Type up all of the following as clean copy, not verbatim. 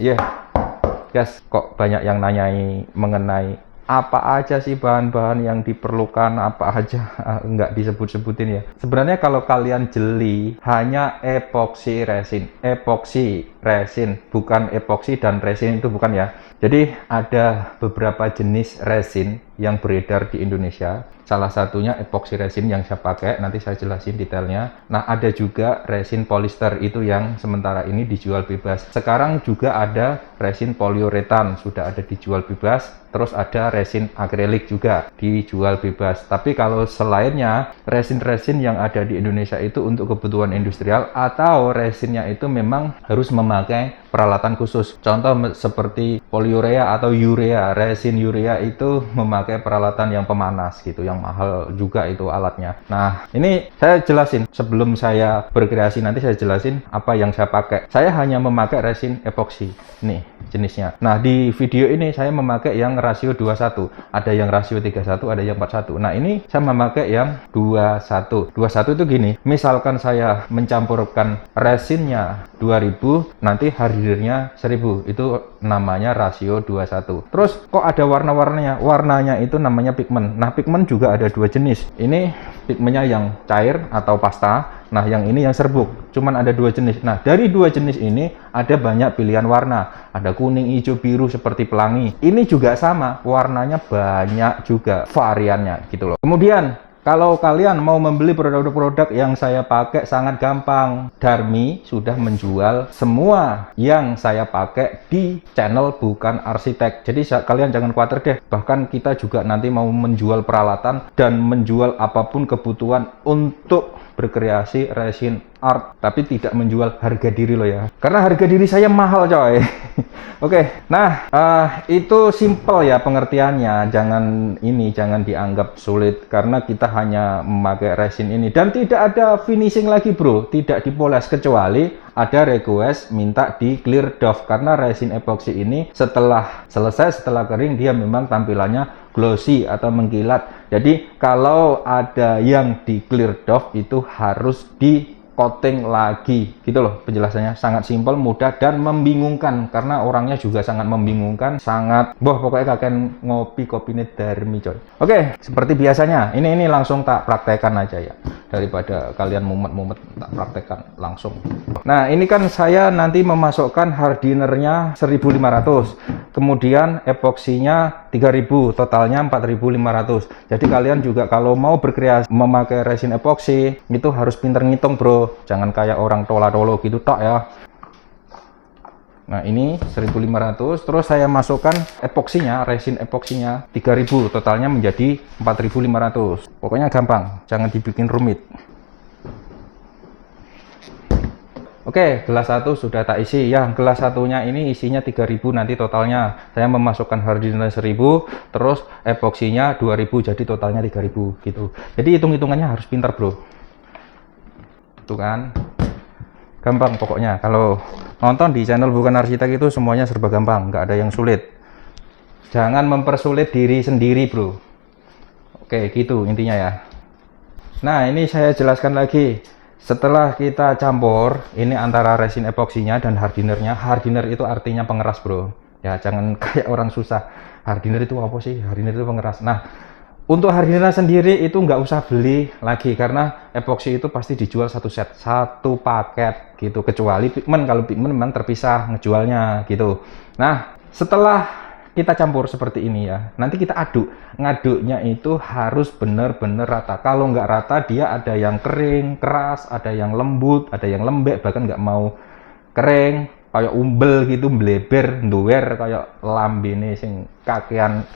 Iya, guys, kok banyak yang nanyai mengenai apa aja sih bahan-bahan yang diperlukan, apa aja nggak disebut-sebutin ya. Sebenarnya kalau kalian jeli, hanya epoksi resin, bukan epoksi dan resin itu bukan ya. Jadi ada beberapa jenis resin yang beredar di Indonesia. Salah satunya epoksi resin yang saya pakai, nanti saya jelasin detailnya. Nah, ada juga resin polyester itu yang sementara ini dijual bebas. Sekarang juga ada resin poliuretan, sudah ada dijual bebas. Terus ada resin akrilik juga dijual bebas. Tapi kalau selainnya, resin-resin yang ada di Indonesia itu untuk kebutuhan industrial atau resinnya itu memang harus memakai peralatan khusus. Contoh seperti poliurea atau urea. Resin urea itu memakai peralatan yang pemanas gitu, yang mahal juga itu alatnya. Nah, ini saya jelasin sebelum saya berkreasi, nanti saya jelasin apa yang saya pakai. Saya hanya memakai resin epoksi. Nih jenisnya. Nah, di video ini saya memakai yang rasio 21. Ada yang rasio 31, ada yang 41. Nah, ini saya memakai yang 21. 21 itu gini, misalkan saya mencampurkan resinnya 2000, nanti hardirnya 1000. Itu namanya rasio 21. Terus kok ada warna-warnanya? Warnanya itu namanya pigmen. Nah, pigmen juga ada dua jenis. Ini pigmennya yang cair atau pasta. Nah, yang ini yang serbuk. Cuman ada dua jenis. Nah, dari dua jenis ini ada banyak pilihan warna. Ada kuning, hijau, biru seperti pelangi. Ini juga sama, warnanya banyak juga variannya gitu loh. Kemudian kalau kalian mau membeli produk-produk yang saya pakai sangat gampang. Darmi sudah menjual semua yang saya pakai di channel Bukan Arsitek. Jadi kalian jangan khawatir deh. Bahkan kita juga nanti mau menjual peralatan dan menjual apapun kebutuhan untuk berkreasi resin art, tapi tidak menjual harga diri lo ya, karena harga diri saya mahal coy. Oke, nah itu simple ya pengertiannya, jangan dianggap sulit karena kita hanya memakai resin ini dan tidak ada finishing lagi bro, tidak dipoles kecuali ada request minta di clear doff karena resin epoxy ini setelah kering dia memang tampilannya glossy atau mengkilat. Jadi kalau ada yang di clear doff itu harus di coating lagi gitu loh. Penjelasannya sangat simpel, mudah dan membingungkan karena orangnya juga sangat membingungkan, sangat pokoknya kakek ngopi kopinya Darmi coy. Oke, seperti biasanya ini langsung tak praktekkan aja ya, daripada kalian mumet-mumet, tak praktekkan langsung. Nah, ini kan saya nanti memasukkan hardinernya 1500, kemudian epoksinya 3000, totalnya 4500. Jadi kalian juga kalau mau berkreasi memakai resin epoksi itu harus pinter ngitung bro, jangan kayak orang tola-tolo gitu tok ya. Nah, ini 1500, terus saya masukkan epoksinya, resin epoksinya 3000, totalnya menjadi 4500. Pokoknya gampang, jangan dibikin rumit. Oke, gelas satu sudah tak isi ya. Gelas satunya ini isinya 3000 nanti totalnya. Saya memasukkan hardiner 1000, terus epoksinya 2000, jadi totalnya 3000 gitu. Jadi hitung-hitungannya harus pintar, Bro. Tuh kan. Gampang pokoknya. Kalau nonton di channel Bukan Arsitek itu semuanya serba gampang, nggak ada yang sulit. Jangan mempersulit diri sendiri, Bro. Oke, gitu intinya ya. Nah, ini saya jelaskan lagi. Setelah kita campur, ini antara resin epoksinya dan hardinernya. Hardiner itu artinya pengeras, bro. Ya, jangan kayak orang susah. Hardiner itu apa sih? Hardiner itu pengeras. Nah, untuk hardiner sendiri itu nggak usah beli lagi karena epoksi itu pasti dijual satu set, satu paket gitu. Kecuali pigmen, kalau pigmen memang terpisah ngejualnya gitu. Nah, setelah kita campur seperti ini ya, nanti kita aduk. Ngaduknya itu harus benar-benar rata. Kalau nggak rata dia ada yang kering, keras, ada yang lembut, ada yang lembek, bahkan nggak mau kering kayak umbel gitu, bleber, nduwer kayak lambene sing kakean.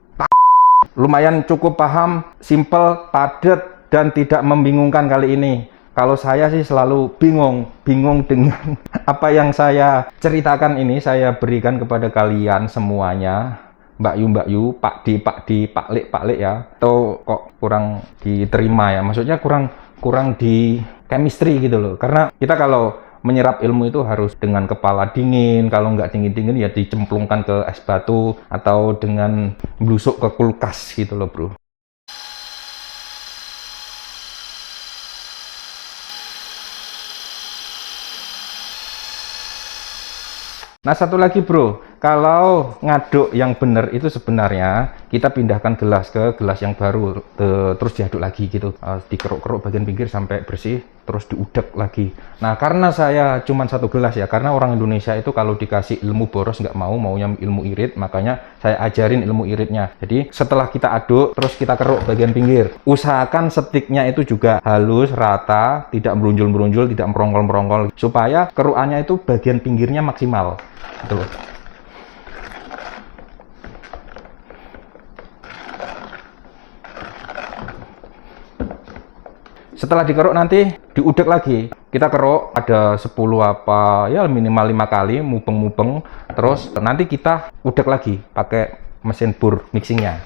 Lumayan cukup paham, simple, padat dan tidak membingungkan kali ini. Kalau saya sih selalu bingung dengan apa yang saya ceritakan ini, saya berikan kepada kalian semuanya. Mbak Yu, Pak D, Pak Lek ya. Atau kok kurang diterima ya. Maksudnya kurang di chemistry gitu loh. Karena kita kalau menyerap ilmu itu harus dengan kepala dingin. Kalau nggak dingin-dingin ya dicemplungkan ke es batu atau dengan blusuk ke kulkas gitu loh, bro. Nah, satu lagi bro, kalau ngaduk yang benar itu sebenarnya kita pindahkan gelas ke gelas yang baru, terus diaduk lagi gitu, dikeruk-keruk bagian pinggir sampai bersih, terus diudek lagi. Nah, karena saya cuma satu gelas ya, karena orang Indonesia itu kalau dikasih ilmu boros nggak mau, maunya ilmu irit, makanya saya ajarin ilmu iritnya. Jadi setelah kita aduk, terus kita keruk bagian pinggir. Usahakan stiknya itu juga halus, rata, tidak merunjul-merunjul, tidak merongkol-merongkol, supaya kerukannya itu bagian pinggirnya maksimal. Gitu loh. Setelah dikeruk nanti diudek lagi. Kita keruk ada 10 apa ya minimal 5 kali, mubeng-mubeng. Terus nanti kita udek lagi pakai mesin bur mixingnya.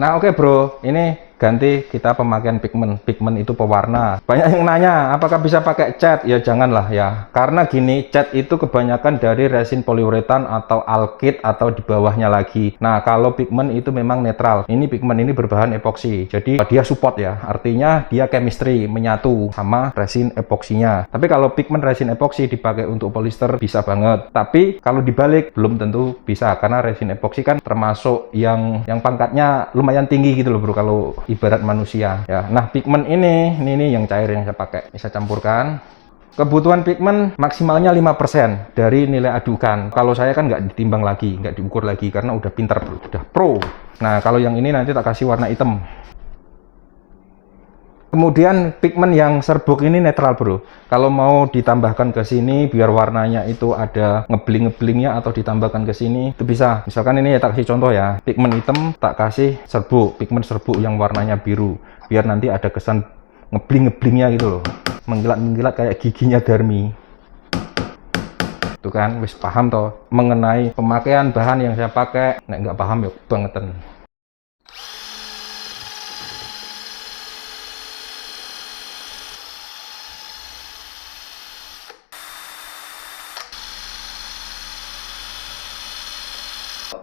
Nah oke bro, ini ganti kita pemakaian pigmen. Pigmen itu pewarna. Banyak yang nanya, apakah bisa pakai cat? Ya janganlah ya. Karena gini, cat itu kebanyakan dari resin poliuretan atau alkyd atau di bawahnya lagi. Nah kalau pigmen itu memang netral. Ini pigmen ini berbahan epoksi. Jadi dia support ya. Artinya dia chemistry, menyatu sama resin epoksinya. Tapi kalau pigmen resin epoksi dipakai untuk polyester bisa banget. Tapi kalau dibalik belum tentu bisa. Karena resin epoksi kan termasuk yang pangkatnya lumayan tinggi gitu loh bro, kalau ibarat manusia ya. Nah pigmen ini yang cair yang saya pakai, bisa campurkan. Kebutuhan pigmen maksimalnya 5% dari nilai adukan. Kalau saya kan nggak ditimbang lagi, nggak diukur lagi karena udah pinter bro, udah pro. Nah kalau yang ini nanti tak kasih warna hitam. Kemudian pigmen yang serbuk ini netral bro. Kalau mau ditambahkan ke sini biar warnanya itu ada ngebling-ngeblingnya atau ditambahkan ke sini itu bisa. Misalkan ini ya tak kasih contoh ya. Pigmen hitam tak kasih serbuk, pigmen serbuk yang warnanya biru. Biar nanti ada kesan ngebling-ngeblingnya gitu loh. Mengkilat-mengkilat kayak giginya Darmi. Tuh kan, wis paham toh mengenai pemakaian bahan yang saya pakai. Nek nggak paham ya bangetan.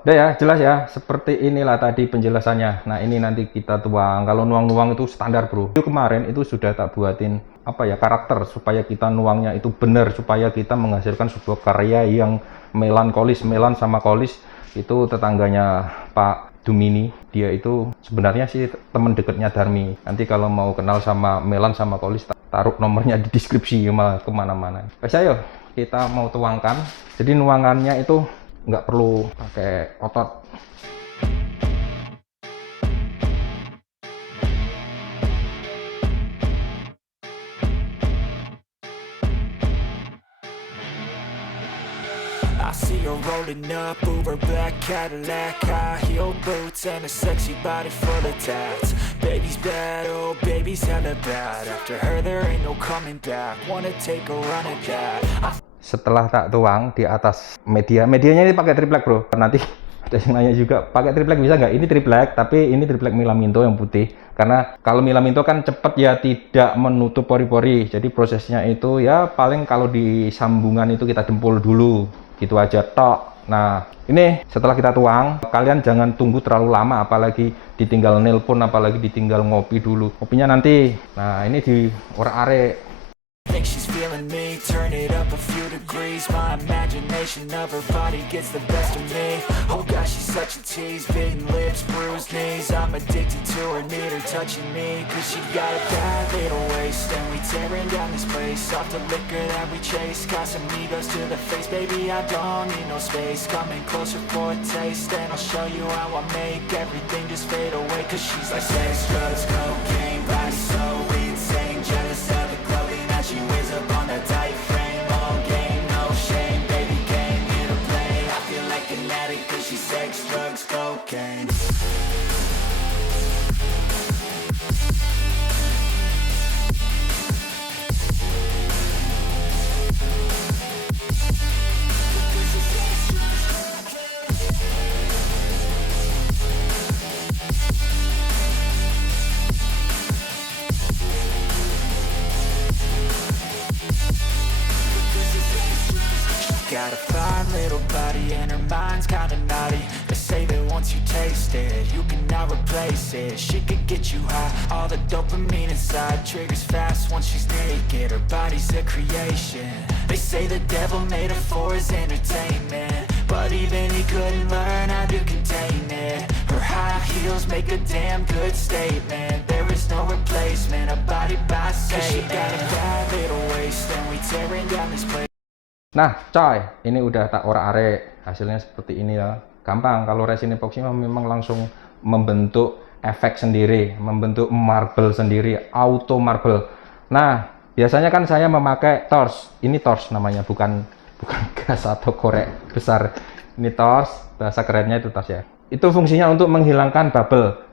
Udah ya, jelas ya. Seperti inilah tadi penjelasannya. Nah, ini nanti kita tuang. Kalau nuang-nuang itu standar, bro. Itu kemarin itu sudah tak buatin apa ya, karakter supaya kita nuangnya itu benar, supaya kita menghasilkan sebuah karya yang melankolis. Melan sama kolis itu tetangganya Pak Dumini. Dia itu sebenarnya sih teman dekatnya Darmi. Nanti kalau mau kenal sama Melan sama kolis, taruh nomornya di deskripsi malah kemana-mana. Oke, ayo kita mau tuangkan. Jadi nuangannya itu nggak perlu pakai otot. I see her rolling up, Uber black Cadillac, high heel boots and a sexy body full of tats. Baby's bad, oh baby's hella bad. After her there ain't no coming back. Wanna take a run at that. Setelah tak tuang di atas medianya ini pakai triplek bro. Nanti ada yang nanya juga pakai triplek bisa nggak? Ini triplek, tapi ini triplek Milaminto yang putih. Karena kalau Milaminto kan cepet ya, tidak menutup pori-pori. Jadi prosesnya itu ya paling kalau di sambungan itu kita dempul dulu, gitu aja tok. Nah ini setelah kita tuang, kalian jangan tunggu terlalu lama, apalagi ditinggal nelpon, apalagi ditinggal ngopi dulu. Kopinya nanti. Nah ini di orak-arek. Think she's feeling me, turn it up a few degrees. My imagination of her body gets the best of me. Oh gosh, she's such a tease, bitten lips, bruised knees. I'm addicted to her, need her touching me. Cause she got a bad little waist, and we tearing down this place. Off the liquor that we chase, got some egos to the face. Baby, I don't need no space, coming closer for a taste. And I'll show you how I make everything just fade away. Cause she's like sex, drugs, cocaine, body so insane. Jealous of the clothing that she wears up on a tight frame. All game, no shame, baby came here to play. I feel like an addict cause she's sex, drugs, cocaine. Got a fine little body and her mind's kinda naughty. They say that once you taste it. You cannot replace it. She could get you high, all the dopamine inside triggers fast once she's naked. Her body's a creation. They say the devil made her for his entertainment, but even he couldn't learn how to contain it. Her high heels make a damn good statement. There is no replacement, a body by Satan. She got a bad little waist and we tearing down this place. Nah coy, ini udah tak orak-arik, hasilnya seperti ini ya. Gampang, kalau resin epoxy memang langsung membentuk efek sendiri, membentuk marble sendiri, auto marble. Nah biasanya kan saya memakai torch, ini torch namanya, bukan gas atau korek besar. Ini torch, bahasa kerennya itu torch ya. Itu fungsinya untuk menghilangkan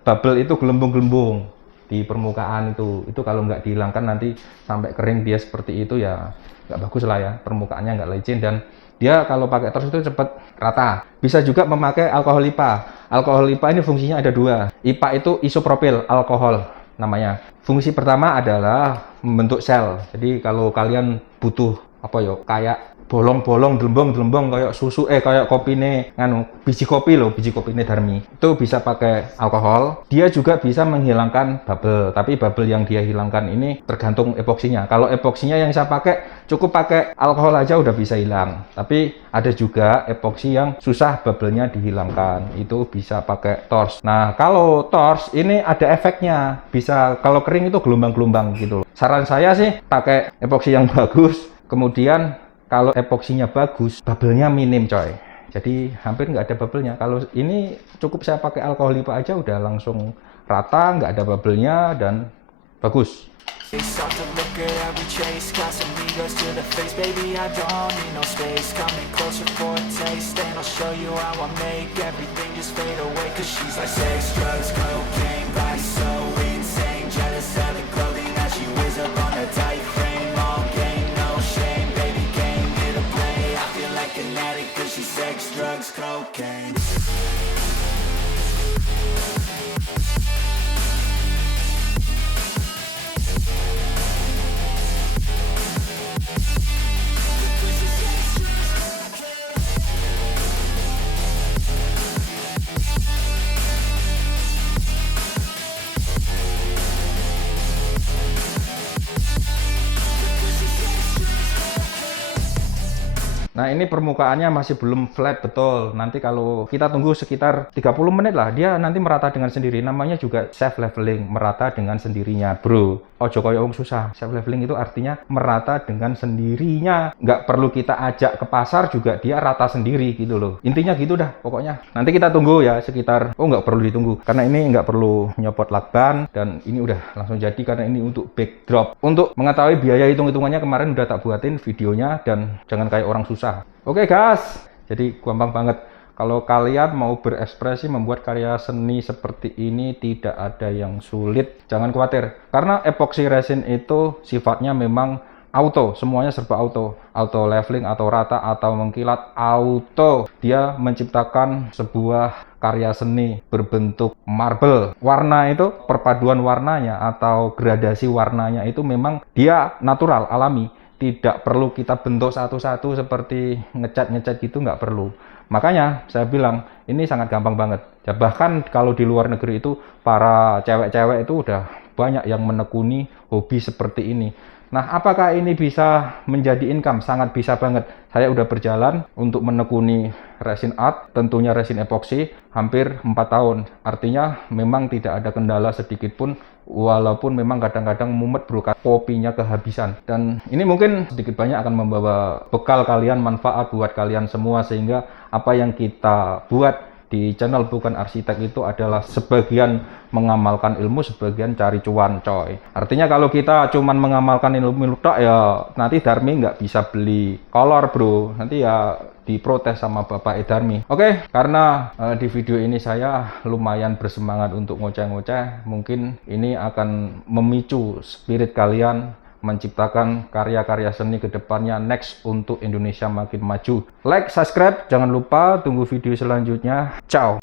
bubble itu gelembung-gelembung di permukaan itu kalau nggak dihilangkan nanti sampai kering dia seperti itu ya nggak bagus lah ya, permukaannya nggak licin, dan dia kalau pakai torch itu cepat rata. Bisa juga memakai alkohol IPA. Alkohol IPA ini fungsinya ada dua. IPA itu isopropil alkohol namanya. Fungsi pertama adalah membentuk sel. Jadi kalau kalian butuh apa ya, kayak bolong-bolong, delembong kayak susu, kayak kopine biji kopi ini Darmi. Itu bisa pakai alkohol. Dia juga bisa menghilangkan bubble, tapi bubble yang dia hilangkan ini tergantung epoksinya. Kalau epoksinya yang saya pakai, cukup pakai alkohol aja udah bisa hilang. Tapi ada juga epoksi yang susah bubble-nya dihilangkan. Itu bisa pakai torch. Nah, kalau torch ini ada efeknya. Bisa kalau kering itu gelombang-gelombang gitu loh. Saran saya sih pakai epoksi yang bagus. Kemudian kalau epoksinya bagus, bubble-nya minim coy. Jadi hampir nggak ada bubble-nya. Kalau ini cukup saya pakai alkohol IPA aja udah langsung rata, nggak ada bubble-nya dan bagus. Sex, drugs, cocaine. Nah ini permukaannya masih belum flat betul. Nanti kalau kita tunggu sekitar 30 menit lah, dia nanti merata dengan sendiri. Namanya juga self leveling, merata dengan sendirinya bro. Ojo koyo wong susah. Self leveling itu artinya merata dengan sendirinya. Nggak perlu kita ajak ke pasar juga dia rata sendiri gitu loh. Intinya gitu dah pokoknya. Nanti kita tunggu ya sekitar, nggak perlu ditunggu. Karena ini nggak perlu nyopot lakban. Dan ini udah langsung jadi karena ini untuk backdrop. Untuk mengetahui biaya hitung-hitungannya kemarin udah tak buatin videonya. Dan jangan kayak orang susah. Oke guys, jadi gampang banget. Kalau kalian mau berekspresi membuat karya seni seperti ini tidak ada yang sulit, jangan khawatir. Karena epoxy resin itu sifatnya memang auto, semuanya serba auto. Auto leveling atau rata atau mengkilat auto. Dia menciptakan sebuah karya seni berbentuk marble. Warna itu perpaduan warnanya atau gradasi warnanya itu memang dia natural, alami. Tidak perlu kita bentuk satu-satu seperti ngecat gitu, nggak perlu. Makanya saya bilang ini sangat gampang banget. Ya, bahkan kalau di luar negeri itu para cewek-cewek itu udah banyak yang menekuni hobi seperti ini. Nah, apakah ini bisa menjadi income? Sangat bisa banget. Saya udah berjalan untuk menekuni resin art, tentunya resin epoxy, hampir 4 tahun. Artinya memang tidak ada kendala sedikit pun, walaupun memang kadang-kadang mumet bro, kopinya kehabisan. Dan ini mungkin sedikit banyak akan membawa bekal kalian, manfaat buat kalian semua, sehingga apa yang kita buat di channel Bukan Arsitek itu adalah sebagian mengamalkan ilmu, sebagian cari cuan coy. Artinya kalau kita cuman mengamalkan ilmu tok ya nanti Darmi nggak bisa beli kolor bro, nanti ya diprotes sama Bapak Darmi. Oke, karena di video ini saya lumayan bersemangat untuk ngoceh-ngoceh, mungkin ini akan memicu spirit kalian menciptakan karya-karya seni ke depannya next untuk Indonesia makin maju. Like, subscribe, jangan lupa, tunggu video selanjutnya. Ciao.